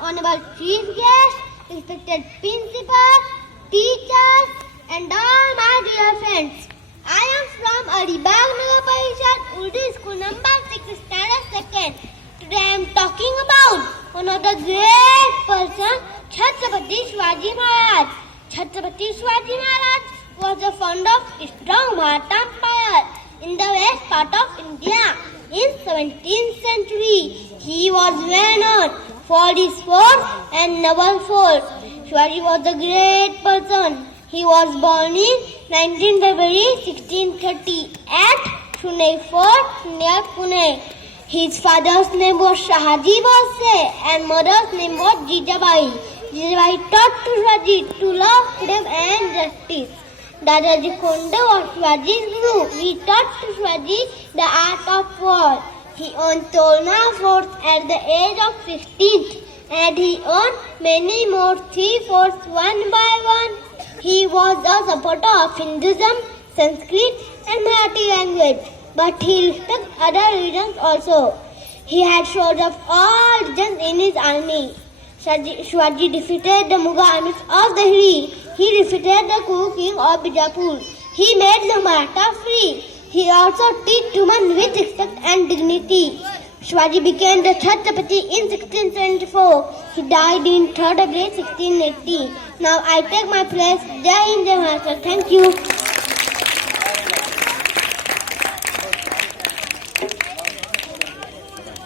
honorable chief guest, respected principal, teachers, and all my dear friends. I am from Alibag Nagar Parishad Urdu School number 6 standard 2nd. Today I am talking about one of the great person, Chhatrapati Shivaji Maharaj. Chhatrapati Shivaji Maharaj was the founder of strong Maratha Empire in the west part of India. In 17th century, he was well known for his force and naval force. Shivaji was a great person. He was born in 19 February 1630 at Shunai Fort near Pune. His father's name was Shahaji Bose and mother's name was Jijabai. Jijabai taught to Shivaji to love freedom and justice. Dadaji Konde was Shivaji's guru. He taught to Shivaji the art of war. He owned Tolna forts at the age of 16 and he owned many more 3 forts one by one. He was a supporter of Hinduism, Sanskrit and Marathi language, but he respected other religions also. He had soldiers of all religions in his army. Shivaji defeated the Mughal armies of Delhi. He defeated the Kuru king of Bijapur. He made the Maratha free. He also treated human with respect and dignity. Shivaji became the Chhatrapati in 1674. He died in 3rd April 1680. Now I take my place. Jai Hind, Jai Maharashtra. Thank you.